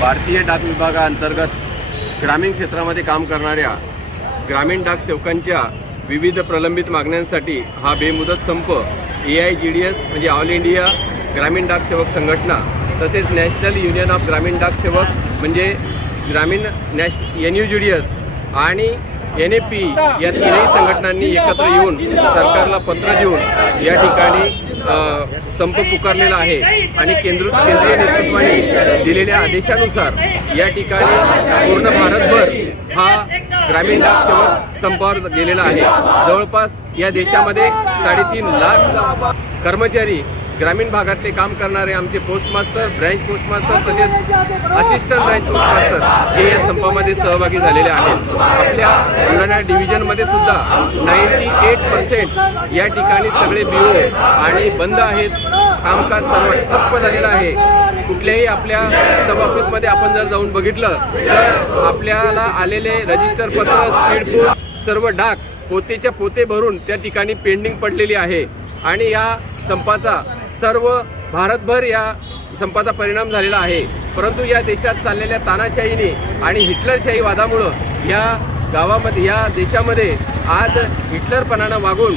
भारतीय डाक विभागाअंतर्गत ग्रामीण क्षेत्रामध्ये काम करणाऱ्या ग्रामीण डाक सेवकांच्या विविध प्रलंबित मागण्यांसाठी हा बेमुदत संप A I G D S म्हणजे ऑल इंडिया ग्रामीण डाक सेवक संघटना तसेच नॅशनल युनियन ऑफ ग्रामीण डाक सेवक म्हणजे ग्रामीण Nash N U G D S आणि एन ए पी या तीनही संघटनांनी एकत्र येऊन सरकारला पत्र देऊन या ठिकाणी संप पुकारलेला आहे आणि केंद्र केंद्रीय नेतृत्वाने दिलेल्या आदेशानुसार या ठिकाणी पूर्ण भारतभर हा ग्रामीण डाक सेवक संपावर गेलेला आहे. जवळपास या देशामध्ये साडेतीन लाख कर्मचारी ग्रामीण भागातले काम करणारे आमचे पोस्टमास्टर ब्रँच पोस्टमास्टर तसेच असिस्टंट ब्रँच पोस्ट मास्टर हे या संपामध्ये सहभागी झालेले आहेत. आपल्या बुलढाणा डिव्हिजनमध्ये सुद्धा नाईन्टी एट पर्सेंट या ठिकाणी सगळे बिओ आणि बंद आहेत. कामकाज सर्व ठप्प झालेलं आहे. कुठल्याही आपल्या सब ऑफिसमध्ये आपण जर जाऊन बघितलं तर आपल्याला आलेले रजिस्टर पत्र स्पीड पोस्ट सर्व डाक पोतेच्या पोते भरून त्या ठिकाणी पेंडिंग पडलेली आहे. आणि या संपाचा सर्व भारतभर या संपाचा परिणाम झालेला आहे. परंतु या देशात चाललेल्या तानाशाहीने आणि हिटलरशाही वादामुळं या गावामध्ये या देशामध्ये आज हिटलरपणानं वागून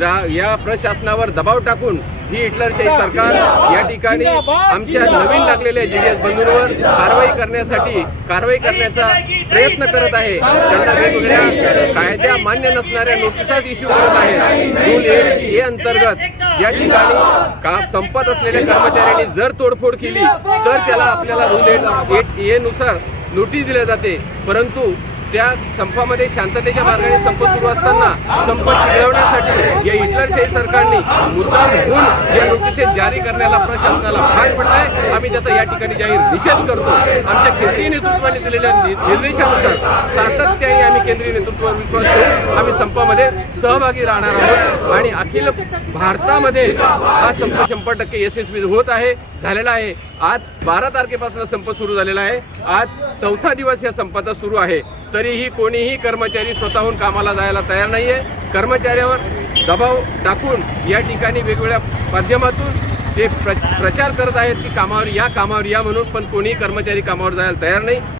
रा या प्रशासनावर दबाव टाकून ही हिटलरशाही सरकार या ठिकाणी आमच्या नवीन लागलेल्या जी डी एस बंधूंवर कारवाई करण्यासाठी कारवाई करण्याचा प्रयत्न करत आहे. त्यांना वेगवेगळ्या कायद्या मान्य नसणाऱ्या नोटिसाच इश्यू करत आहे. रूल ए अंतर्गत या ठिकाणी का संपत असलेल्या कर्मचाऱ्यांनी जर तोडफोड केली तर त्याला आपल्याला रूल एट एनुसार नोटीस दिल्या जाते. परंतु त्या संपामध्ये शांततेच्या मार्गाने संप सुरू असताना संप चिघळवण्यासाठी या हिटलरशाही सरकारने मुद्दाम होऊन या नोटिसेस जारी करण्याला प्रशासनाला भाग पडलाय. आम्ही त्याचा या ठिकाणी जाहीर निषेध करतो. आमच्या केंद्रीय नेतृत्वाने दिलेल्या निर्देशानुसार केंद्रीय नेतृत्वावर विश्वास ठेवून आम्ही संपामध्ये सहभागी राहणार आहोत. आणि अखिल भारतामध्ये हा संप शंभर टक्के यशस्वी होत आहे झालेला आहे. आज बारा तारखेपासून संप सुरू झालेला आहे. आज चौथा दिवस या संपाचा सुरू आहे. तरीही कोणीही कर्मचारी स्वतःहून कामाला जायला तयार नाही आहे कर्मचाऱ्यावर दबाव टाकून या ठिकाणी वेगवेगळ्या माध्यमातून ते प्र प्रचार करत आहेत की कामावर या कामावर या म्हणून पण कोणीही कर्मचारी कामावर जायला तयार नाही.